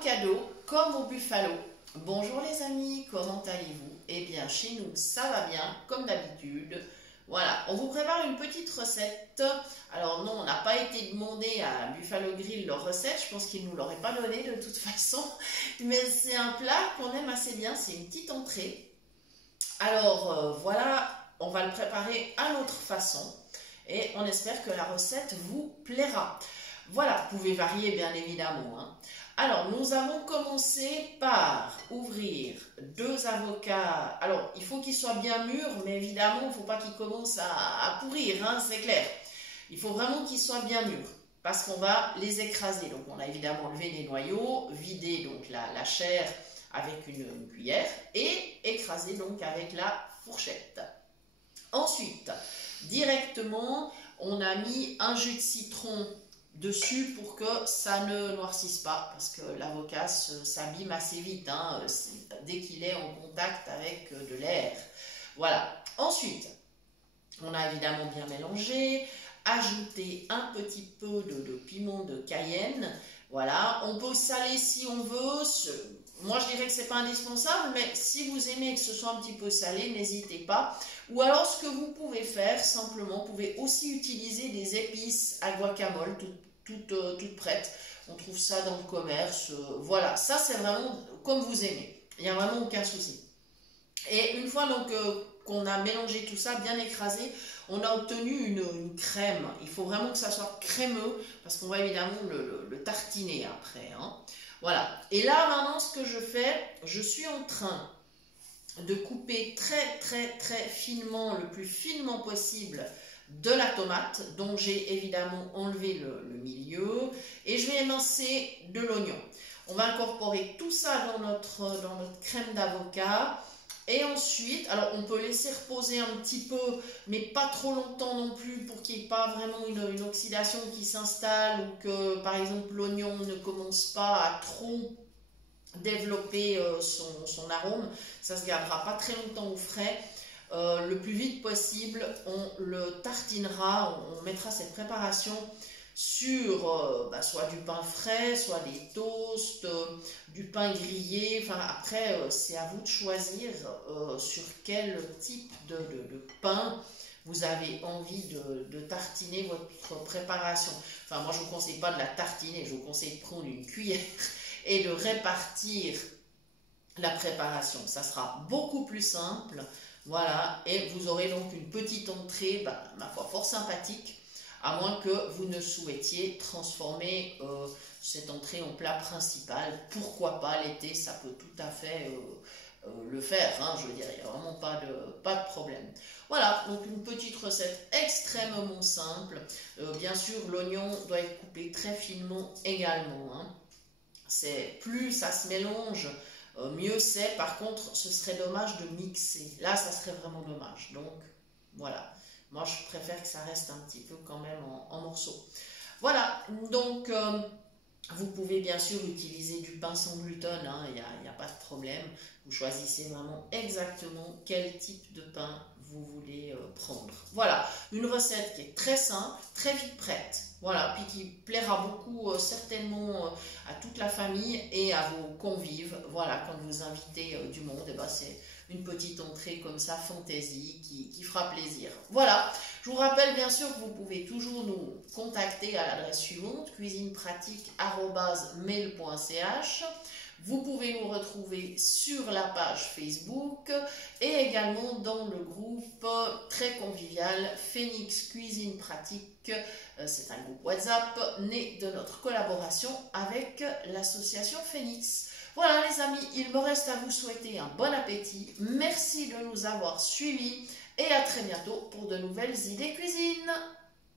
avocado comme au buffalo. Bonjour les amis, comment allez-vous? Eh bien chez nous ça va bien comme d'habitude. Voilà, on vous prépare une petite recette. Alors non, on n'a pas été demandé à Buffalo Grill leur recette, je pense qu'ils ne nous l'auraient pas donné de toute façon. Mais c'est un plat qu'on aime assez bien, c'est une petite entrée. Alors voilà, on va le préparer à notre façon et on espère que la recette vous plaira. Voilà, vous pouvez varier bien évidemment, hein. Alors, nous avons commencé par ouvrir 2 avocats. Alors, il faut qu'ils soient bien mûrs, mais évidemment, il ne faut pas qu'ils commencent à pourrir, hein, c'est clair. Il faut vraiment qu'ils soient bien mûrs, parce qu'on va les écraser. Donc, on a évidemment enlevé les noyaux, vidé donc la chair avec une cuillère et écrasé donc avec la fourchette. Ensuite, directement, on a mis un jus de citron dessus pour que ça ne noircisse pas, parce que l'avocat s'abîme assez vite, hein, dès qu'il est en contact avec de l'air. Voilà. Ensuite, on a évidemment bien mélangé, ajouté un petit peu de piment de Cayenne. Voilà, on peut saler si on veut. Moi, je dirais que c'est pas indispensable, mais si vous aimez que ce soit un petit peu salé, n'hésitez pas. Ou alors, ce que vous pouvez faire, simplement, vous pouvez aussi utiliser des épices à guacamole toutes prêtes. On trouve ça dans le commerce. Voilà, ça c'est vraiment comme vous aimez. Il n'y a vraiment aucun souci. Et une fois donc qu'on a mélangé tout ça, bien écrasé, on a obtenu une crème. Il faut vraiment que ça soit crémeux parce qu'on va évidemment le tartiner après, hein. Voilà. Et là maintenant ce que je fais, je suis en train de couper très finement, le plus finement possible, de la tomate, dont j'ai évidemment enlevé le milieu, et je vais émincer de l'oignon. On va incorporer tout ça dans notre crème d'avocat. Et ensuite, alors on peut laisser reposer un petit peu, mais pas trop longtemps non plus pour qu'il n'y ait pas vraiment une oxydation qui s'installe ou que par exemple l'oignon ne commence pas à trop développer son arôme. Ça se gardera pas très longtemps au frais. Le plus vite possible, on le tartinera, on mettra cette préparation sur soit du pain frais, soit des toasts, du pain grillé. Enfin, après, c'est à vous de choisir sur quel type de pain vous avez envie de tartiner votre préparation. Enfin, moi, je ne vous conseille pas de la tartiner, je vous conseille de prendre une cuillère et de répartir la préparation. Ça sera beaucoup plus simple. Voilà, et vous aurez donc une petite entrée, ma foi, fort sympathique, à moins que vous ne souhaitiez transformer cette entrée en plat principal. Pourquoi pas, l'été, ça peut tout à fait le faire, hein, je veux dire, il n'y a vraiment pas de problème. Voilà, donc une petite recette extrêmement simple. Bien sûr, l'oignon doit être coupé très finement également, hein. Plus ça se mélange, mieux c'est. Par contre, ce serait dommage de mixer. Là, ça serait vraiment dommage. Donc, voilà. Moi, je préfère que ça reste un petit peu quand même en morceaux. Voilà. Donc, vous pouvez bien sûr utiliser du pain sans gluten, hein, il n'y a pas de problème. Vous choisissez vraiment exactement quel type de pain vous voulez prendre. Voilà, une recette qui est très simple, très vite prête. Voilà, puis qui plaira beaucoup certainement à toute la famille et à vos convives. Voilà, quand vous invitez du monde, et c'est une petite entrée comme ça, fantaisie, qui fera plaisir. Voilà, je vous rappelle bien sûr que vous pouvez toujours nous contacter à l'adresse suivante, cuisinepratique@mail.ch. Vous pouvez nous retrouver sur la page Facebook et également dans le groupe très convivial Phoenix Cuisine Pratique. C'est un groupe WhatsApp né de notre collaboration avec l'association Phoenix. Voilà les amis, il me reste à vous souhaiter un bon appétit. Merci de nous avoir suivis et à très bientôt pour de nouvelles idées cuisine.